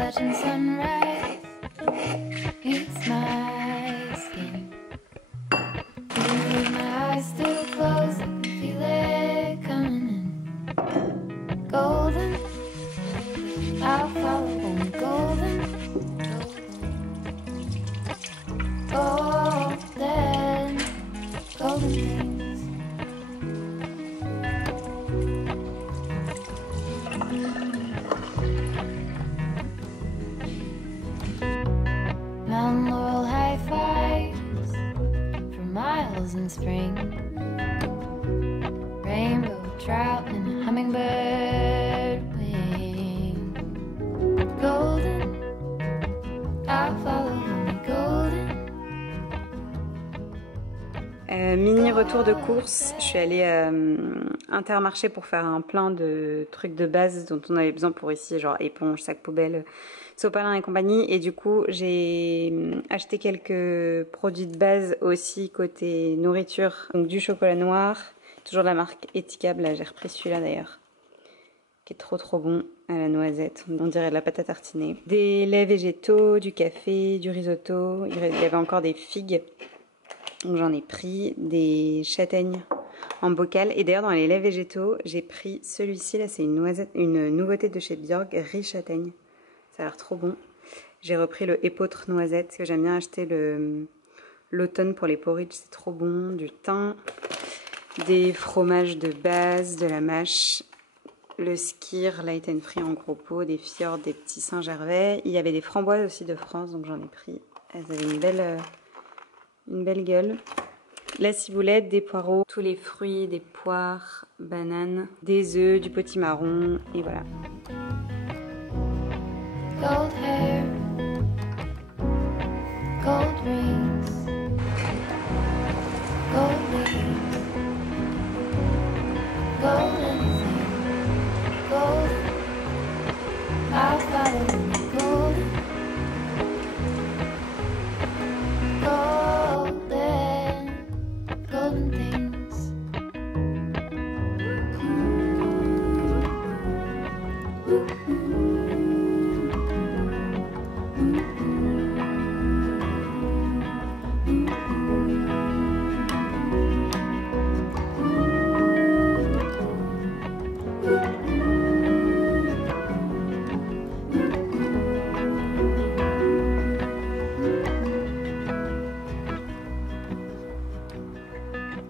Appalachian sunrise hits my skin. Even with my eyes still closed, I can feel it coming in. Golden, I'll follow only golden. Golden, golden things. Mount Laurel high fives for miles in spring. Rainbow trout and a hummingbird wing. Golden, I'll follow only golden. Mini retour de course, je suis allée à Intermarché pour faire un plein de trucs de base dont on avait besoin pour ici, genre éponge, sac poubelle, sopalin et compagnie. Et du coup, j'ai acheté quelques produits de base aussi côté nourriture. Donc du chocolat noir, toujours de la marque Etikab, là j'ai repris celui-là d'ailleurs, qui est trop bon à la noisette, on dirait de la pâte à tartiner. Des laits végétaux, du café, du risotto, il y avait encore des figues. Donc j'en ai pris des châtaignes en bocal. Et d'ailleurs dans les laits végétaux, j'ai pris celui-ci. Là c'est une nouveauté de chez Björk, riz châtaigne. Ça a l'air trop bon. J'ai repris le épeautre noisette, parce que j'aime bien acheter l'automne pour les porridge, c'est trop bon. Du thym, des fromages de base, de la mâche, le skyr, light and free en gros pot, des fjords, des petits Saint-Gervais. Il y avait des framboises aussi de France, donc j'en ai pris. Elles avaient une belle gueule. La ciboulette, des poireaux, tous les fruits, des poires, bananes, des œufs, du potimarron et voilà. Gold hair, gold rings, gold leaves, gold anything, gold. I'll follow the golden, golden, golden things.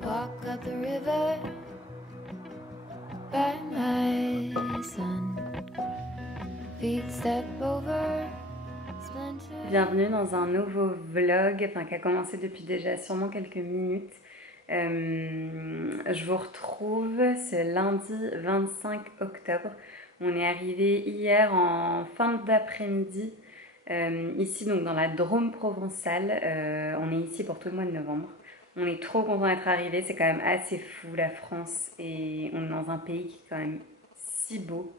Walk up the river by my son. Feet step over splinter. Bienvenue dans un nouveau vlog, enfin qui a commencé depuis déjà sûrement quelques minutes. Je vous retrouve ce lundi 25 octobre. On est arrivé hier en fin d'après-midi, ici donc dans la Drôme provençale. On est ici pour tout le mois de novembre. On est trop content d'être arrivé, c'est quand même assez fou la France et on est dans un pays qui est quand même si beau.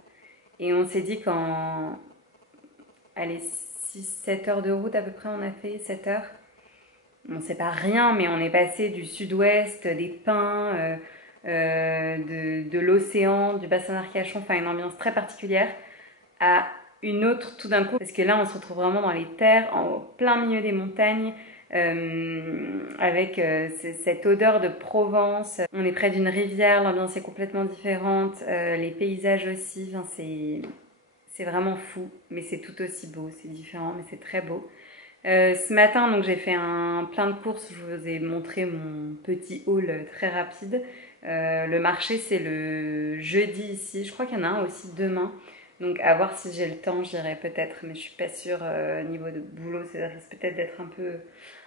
Et on s'est dit qu'en 6-7 heures de route à peu près, on a fait 7 heures. Bon, c'est pas rien, mais on est passé du sud-ouest, des pins, de l'océan, du bassin d'Arcachon, enfin une ambiance très particulière, à une autre tout d'un coup. Parce que là, on se retrouve vraiment dans les terres, en plein milieu des montagnes, avec cette odeur de Provence. On est près d'une rivière, l'ambiance est complètement différente, les paysages aussi, enfin, c'est vraiment fou, mais c'est tout aussi beau, c'est différent, mais c'est très beau. Ce matin, donc j'ai fait un plein de courses, je vous ai montré mon petit haul très rapide. Le marché, c'est le jeudi ici, je crois qu'il y en a un aussi demain. Donc à voir si j'ai le temps, j'irai peut-être, mais je suis pas sûre niveau de boulot, ça risque peut-être d'être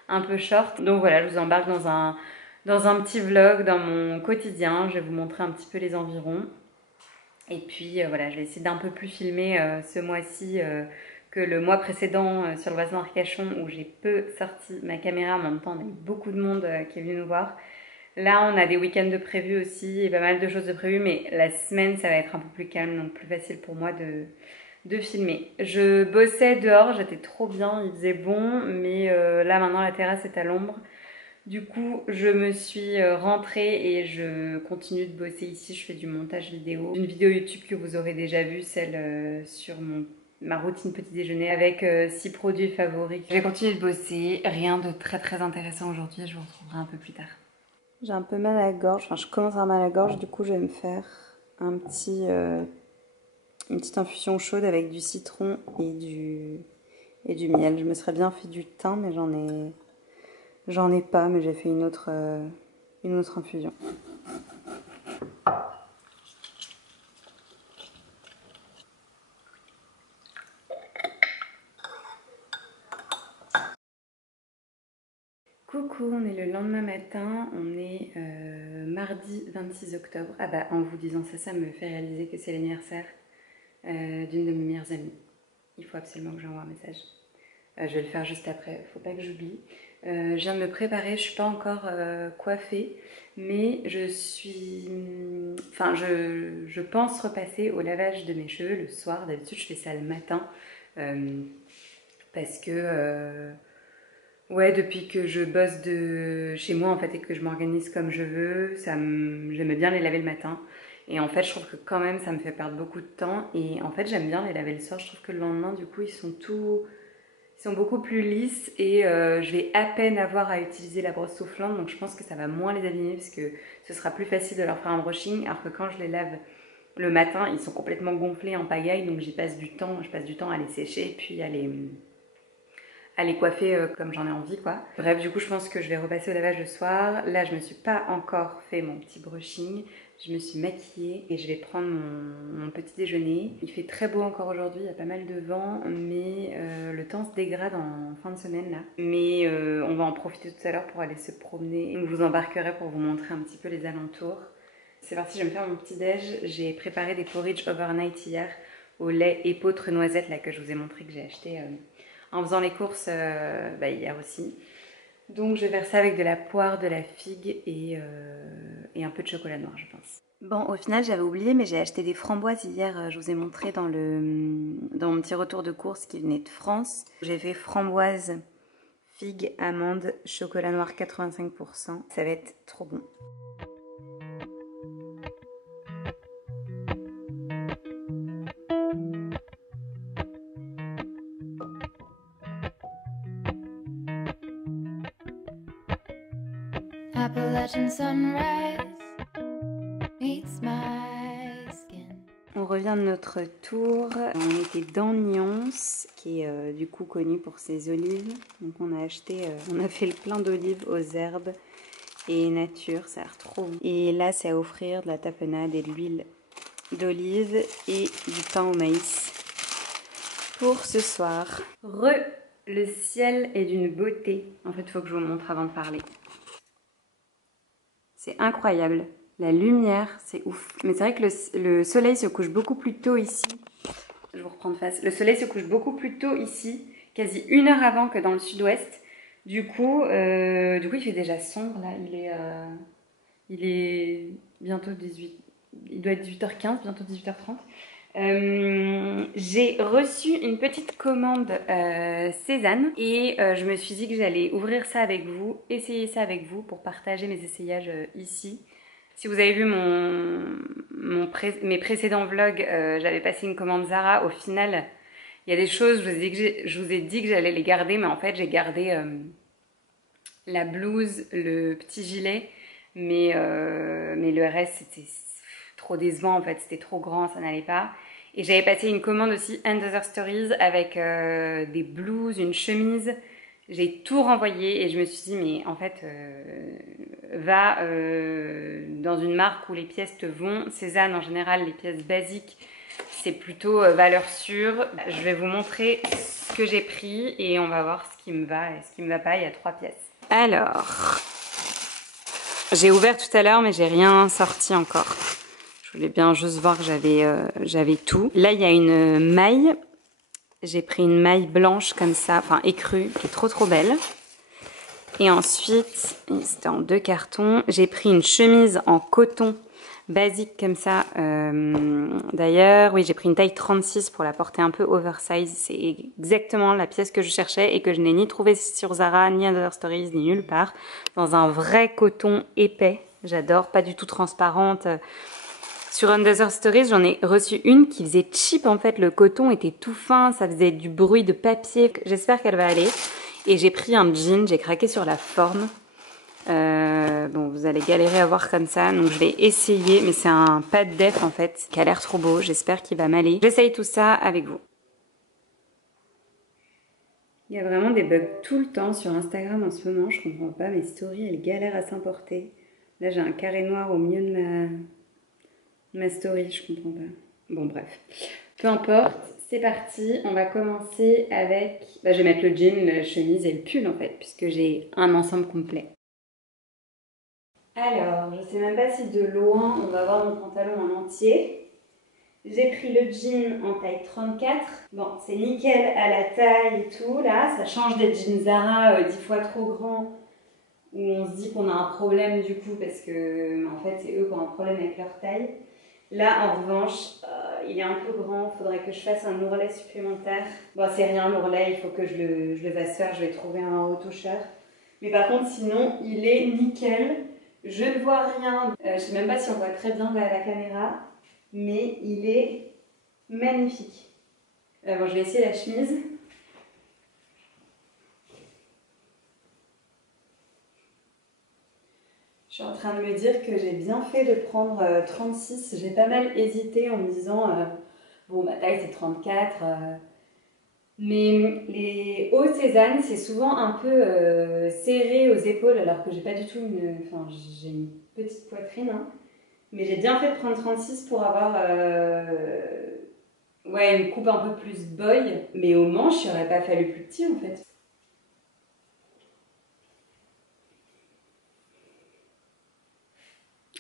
un peu short. Donc voilà, je vous embarque dans un petit vlog, dans mon quotidien. Je vais vous montrer un petit peu les environs. Et puis voilà, je vais essayer d'un peu plus filmer ce mois-ci que le mois précédent sur le bassin d'Arcachon où j'ai peu sorti ma caméra. En même temps, on a eu beaucoup de monde qui est venu nous voir. Là, on a des week-ends de prévus aussi et pas mal de choses de prévues, mais la semaine, ça va être un peu plus calme, donc plus facile pour moi de filmer. Je bossais dehors, j'étais trop bien, il faisait bon, mais là maintenant la terrasse est à l'ombre. Du coup, je me suis rentrée et je continue de bosser ici. Je fais du montage vidéo. Une vidéo YouTube que vous aurez déjà vue, celle sur ma routine petit déjeuner avec 6 produits favoris. Je vais continuer de bosser, rien de très intéressant aujourd'hui, je vous retrouverai un peu plus tard. J'ai un peu mal à la gorge, enfin je commence à avoir mal à la gorge, du coup je vais me faire une petite infusion chaude avec du citron et du miel. Je me serais bien fait du thym mais j'en ai pas, mais j'ai fait une autre infusion. Coucou, on est le lendemain matin, on est mardi 26 octobre. Ah bah en vous disant ça me fait réaliser que c'est l'anniversaire d'une de mes meilleures amies. Il faut absolument que j'envoie un message. Je vais le faire juste après, faut pas que j'oublie. Je viens de me préparer, je suis pas encore coiffée, mais je pense repasser au lavage de mes cheveux le soir. D'habitude je fais ça le matin parce que ouais, depuis que je bosse de chez moi en fait et que je m'organise comme je veux, j'aime bien les laver le matin. Et en fait, je trouve que quand même, ça me fait perdre beaucoup de temps. Et en fait, j'aime bien les laver le soir. Je trouve que le lendemain, du coup, ils sont beaucoup plus lisses. Et je vais à peine avoir à utiliser la brosse soufflante. Donc, je pense que ça va moins les abîmer parce que ce sera plus facile de leur faire un brushing. Alors que quand je les lave le matin, ils sont complètement gonflés en pagaille. Donc, je passe du temps à les sécher et puis à les coiffer comme j'en ai envie quoi. Bref, du coup je pense que je vais repasser au lavage le soir. Là je me suis pas encore fait mon petit brushing, je me suis maquillée et je vais prendre mon petit déjeuner. Il fait très beau encore aujourd'hui, il y a pas mal de vent, mais le temps se dégrade en fin de semaine là. Mais on va en profiter tout à l'heure pour aller se promener. Je vous embarquerai pour vous montrer un petit peu les alentours. C'est parti, je vais me faire mon petit déj. J'ai préparé des porridge overnight hier au lait épeautre noisette là que je vous ai montré que j'ai acheté en faisant les courses hier aussi. Donc je vais faire ça avec de la poire, de la figue et un peu de chocolat noir je pense. Bon au final j'avais oublié mais j'ai acheté des framboises hier, je vous ai montré dans mon petit retour de course qui venait de France. J'ai fait framboise, figue, amande, chocolat noir 85%. Ça va être trop bon. Appalachian sunrise meets my skin. On revient de notre tour. On était dans Nyons, qui est du coup connu pour ses olives. Donc on a fait le plein d'olives aux herbes et nature, ça a l'air trop bon. Et là c'est à offrir de la tapenade et de l'huile d'olive et du pain au maïs pour ce soir. Le ciel est d'une beauté. En fait il faut que je vous montre avant de parler. C'est incroyable. La lumière, c'est ouf. Mais c'est vrai que le soleil se couche beaucoup plus tôt ici. Je vous reprends de face. Le soleil se couche beaucoup plus tôt ici, quasi 1 heure avant que dans le sud-ouest. Du coup, il fait déjà sombre là. Il est bientôt 18. Il doit être 18h15, bientôt 18h30. J'ai reçu une petite commande Cézanne et je me suis dit que j'allais ouvrir ça avec vous, essayer ça avec vous pour partager mes essayages ici. Si vous avez vu mes précédents vlogs, j'avais passé une commande Zara. Au final, il y a des choses, je vous ai dit que j'allais les garder, mais en fait j'ai gardé la blouse, le petit gilet, mais le reste c'était trop décevant en fait, c'était trop grand, ça n'allait pas. Et j'avais passé une commande aussi And Other Stories avec des blouses, une chemise. J'ai tout renvoyé et je me suis dit mais en fait va dans une marque où les pièces te vont. Cézanne en général les pièces basiques c'est plutôt valeur sûre. Je vais vous montrer ce que j'ai pris et on va voir ce qui me va et ce qui me va pas. Il y a 3 pièces. Alors j'ai ouvert tout à l'heure mais j'ai rien sorti encore. Je voulais bien juste voir que j'avais tout. Là, il y a une maille. J'ai pris une maille blanche comme ça, enfin écrue, qui est trop belle. Et ensuite, c'était en 2 cartons. J'ai pris une chemise en coton basique comme ça. D'ailleurs, oui, j'ai pris une taille 36 pour la porter un peu oversize. C'est exactement la pièce que je cherchais et que je n'ai ni trouvée sur Zara, ni Other Stories, ni nulle part. Dans un vrai coton épais. J'adore, pas du tout transparente. Sur Another Stories, j'en ai reçu une qui faisait cheap en fait. Le coton était tout fin, ça faisait du bruit de papier. J'espère qu'elle va aller. Et j'ai pris un jean, j'ai craqué sur la forme. Bon, vous allez galérer à voir comme ça, donc je vais essayer. Mais c'est un pad def en fait, qui a l'air trop beau. J'espère qu'il va m'aller. J'essaye tout ça avec vous. Il y a vraiment des bugs tout le temps sur Instagram en ce moment. Je comprends pas, mes stories elles galèrent à s'importer. Là j'ai un carré noir au milieu de ma story, je comprends pas. Bon bref, peu importe, c'est parti. On va commencer avec... je vais mettre le jean, la chemise et le pull en fait, puisque j'ai un ensemble complet. Alors, je sais même pas si de loin on va voir mon pantalon en entier. J'ai pris le jean en taille 34. Bon, c'est nickel à la taille et tout, là. Ça change des jeans Zara 10 fois trop grands, où on se dit qu'on a un problème du coup, parce que en fait, c'est eux qui ont un problème avec leur taille. Là, en revanche, il est un peu grand. Il faudrait que je fasse un ourlet supplémentaire. Bon, c'est rien, l'ourlet, il faut que je le fasse faire. Je vais trouver un retoucheur. Mais par contre, sinon, il est nickel. Je ne vois rien. Je sais même pas si on voit très bien à la caméra. Mais il est magnifique. Bon, je vais essayer la chemise. Je suis en train de me dire que j'ai bien fait de prendre 36. J'ai pas mal hésité en me disant bon, ma taille c'est 34. Mais les hauts Cézanne, c'est souvent un peu serré aux épaules, alors que j'ai pas du tout une... Enfin, j'ai une petite poitrine, hein. Mais j'ai bien fait de prendre 36 pour avoir ouais, une coupe un peu plus boy. Mais au manche, il aurait pas fallu plus petit en fait.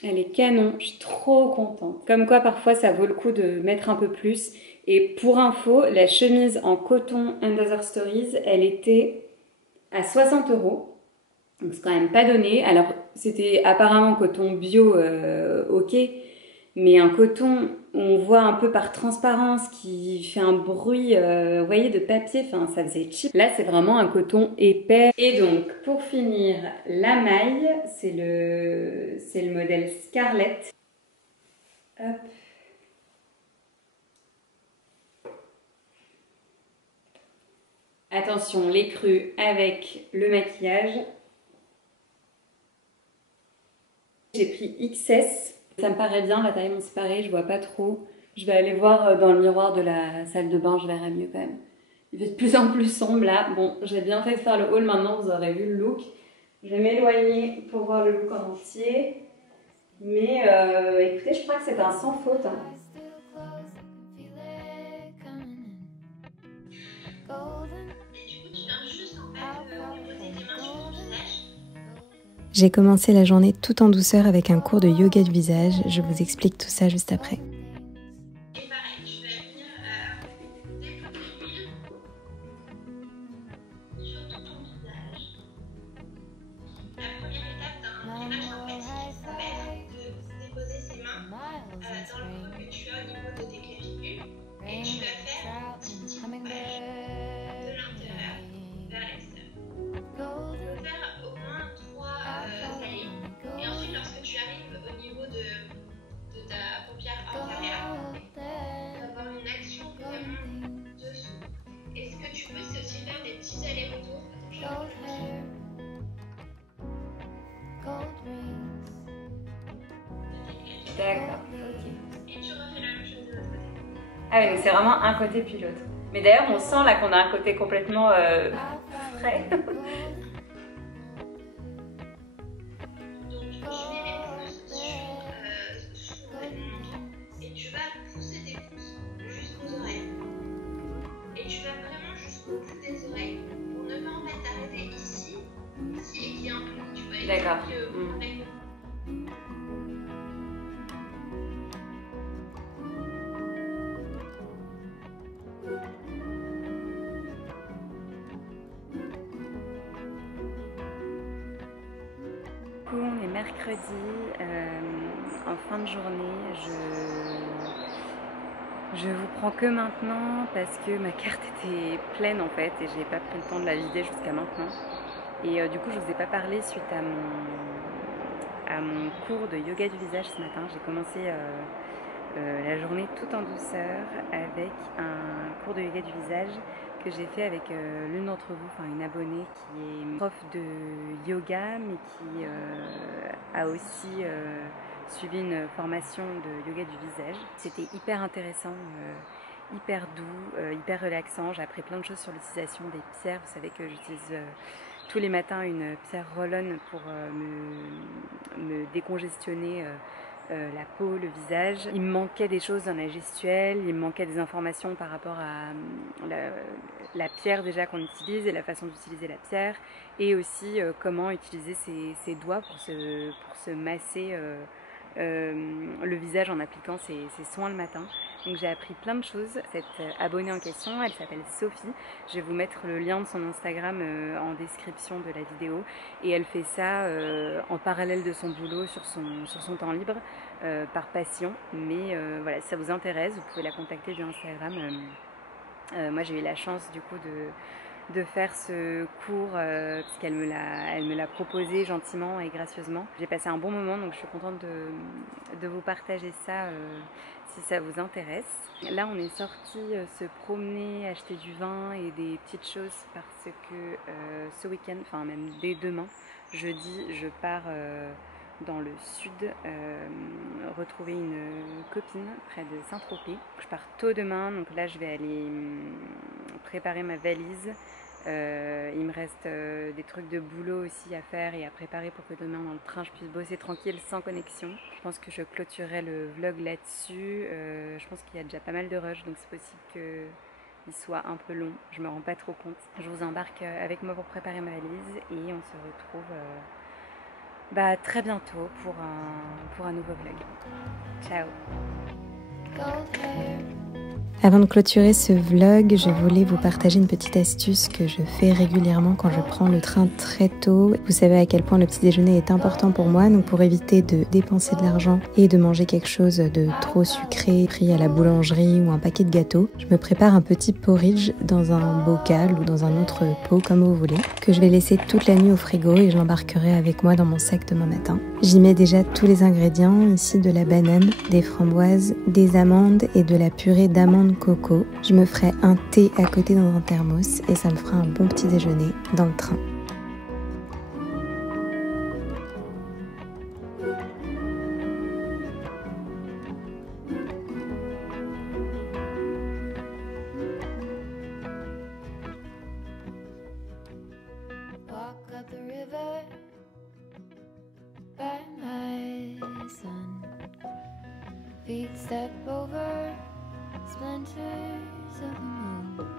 Elle est canon, je suis trop contente. Comme quoi parfois ça vaut le coup de mettre un peu plus. Et pour info, la chemise en coton Another Stories, elle était à 60 €. Donc c'est quand même pas donné. Alors c'était apparemment coton bio, ok. Mais un coton, on voit un peu par transparence qui fait un bruit, vous voyez, de papier. Enfin, ça faisait cheap. Là, c'est vraiment un coton épais. Et donc, pour finir, la maille, c'est le modèle Scarlett. Hop. Attention, l'écru avec le maquillage. J'ai pris XS. Ça me paraît bien, la taille m'en séparée, je vois pas trop. Je vais aller voir dans le miroir de la salle de bain, je verrai mieux quand même. Il fait de plus en plus sombre là. Bon, j'ai bien fait de faire le haul maintenant, vous aurez vu le look. Je vais m'éloigner pour voir le look en entier. Mais écoutez, je crois que c'est un sans faute, hein. J'ai commencé la journée tout en douceur avec un cours de yoga du visage. Je vous explique tout ça juste après. Et pareil, je vais venir déposer l'huile sur tout ton visage. La première étape d'un drainage lymphatique va être de déposer ses mains dans le creux que tu as au niveau de tes clavicules et tu vas faire un petit massage de l'intérieur vers l'extérieur. On peut faire au moins 3 allées et ensuite lorsque tu arrives au niveau de ta paupière inférieure, on va avoir une action vraiment dessous. Et ce que tu peux, c'est aussi faire des petits allers-retours. Attends, je vais faire D'accord, ok. et tu refais la même chose de l'autre côté. Ah oui, donc c'est vraiment un côté puis l'autre. Mais d'ailleurs, on sent là qu'on a un côté complètement frais. Donc, je mets mes pouces sur mon menton et tu vas pousser tes pouces jusqu'aux oreilles. Et tu vas vraiment jusqu'au bout des oreilles pour ne pas en fait t'arrêter ici et qu'il y ait un pli, tu vois. D'accord. On est mercredi, en fin de journée, je vous prends que maintenant parce que ma carte était pleine en fait et j'ai pas pris le temps de la vider jusqu'à maintenant. Et du coup je vous ai pas parlé suite à mon cours de yoga du visage ce matin. J'ai commencé la journée tout en douceur avec un cours de yoga du visage que j'ai fait avec l'une d'entre vous, enfin une abonnée qui est prof de yoga mais qui a aussi suivi une formation de yoga du visage. C'était hyper intéressant, hyper doux, hyper relaxant. J'ai appris plein de choses sur l'utilisation des pierres. Vous savez que j'utilise tous les matins une pierre roll-on pour me décongestionner la peau, le visage. Il me manquait des choses dans la gestuelle, il me manquait des informations par rapport à la pierre déjà qu'on utilise et la façon d'utiliser la pierre, et aussi comment utiliser ses doigts pour se masser le visage en appliquant ses soins le matin. Donc j'ai appris plein de choses. Cette abonnée en question, elle s'appelle Sophie. Je vais vous mettre le lien de son Instagram en description de la vidéo. Et elle fait ça en parallèle de son boulot sur son temps libre, par passion. Mais voilà, si ça vous intéresse, vous pouvez la contacter via Instagram. Moi j'ai eu la chance du coup de faire ce cours parce qu'elle me l'a proposé gentiment et gracieusement. J'ai passé un bon moment, donc je suis contente de vous partager ça si ça vous intéresse. Là on est sorti se promener, acheter du vin et des petites choses parce que ce week-end, enfin même dès demain, jeudi, je pars dans le sud retrouver une copine près de Saint-Tropez. Je pars tôt demain, donc là je vais aller préparer ma valise. Il me reste des trucs de boulot aussi à faire et à préparer pour que demain dans le train je puisse bosser tranquille sans connexion. Je pense que je clôturerai le vlog là-dessus. Je pense qu'il y a déjà pas mal de rush, donc c'est possible qu'il soit un peu long. Je me rends pas trop compte. Je vous embarque avec moi pour préparer ma valise et on se retrouve très bientôt pour un nouveau vlog. Ciao. Gold hair. Avant de clôturer ce vlog, je voulais vous partager une petite astuce que je fais régulièrement quand je prends le train très tôt. Vous savez à quel point le petit déjeuner est important pour moi, donc pour éviter de dépenser de l'argent et de manger quelque chose de trop sucré, pris à la boulangerie ou un paquet de gâteaux, je me prépare un petit porridge dans un bocal ou dans un autre pot comme vous voulez, que je vais laisser toute la nuit au frigo et je l'embarquerai avec moi dans mon sac demain matin. J'y mets déjà tous les ingrédients, ici de la banane, des framboises, des amandes et de la purée d'amandes coco. Je me ferai un thé à côté dans un thermos et ça me fera un bon petit déjeuner dans le train. Walk up the river by my sun. Feet step over splinters of the moon.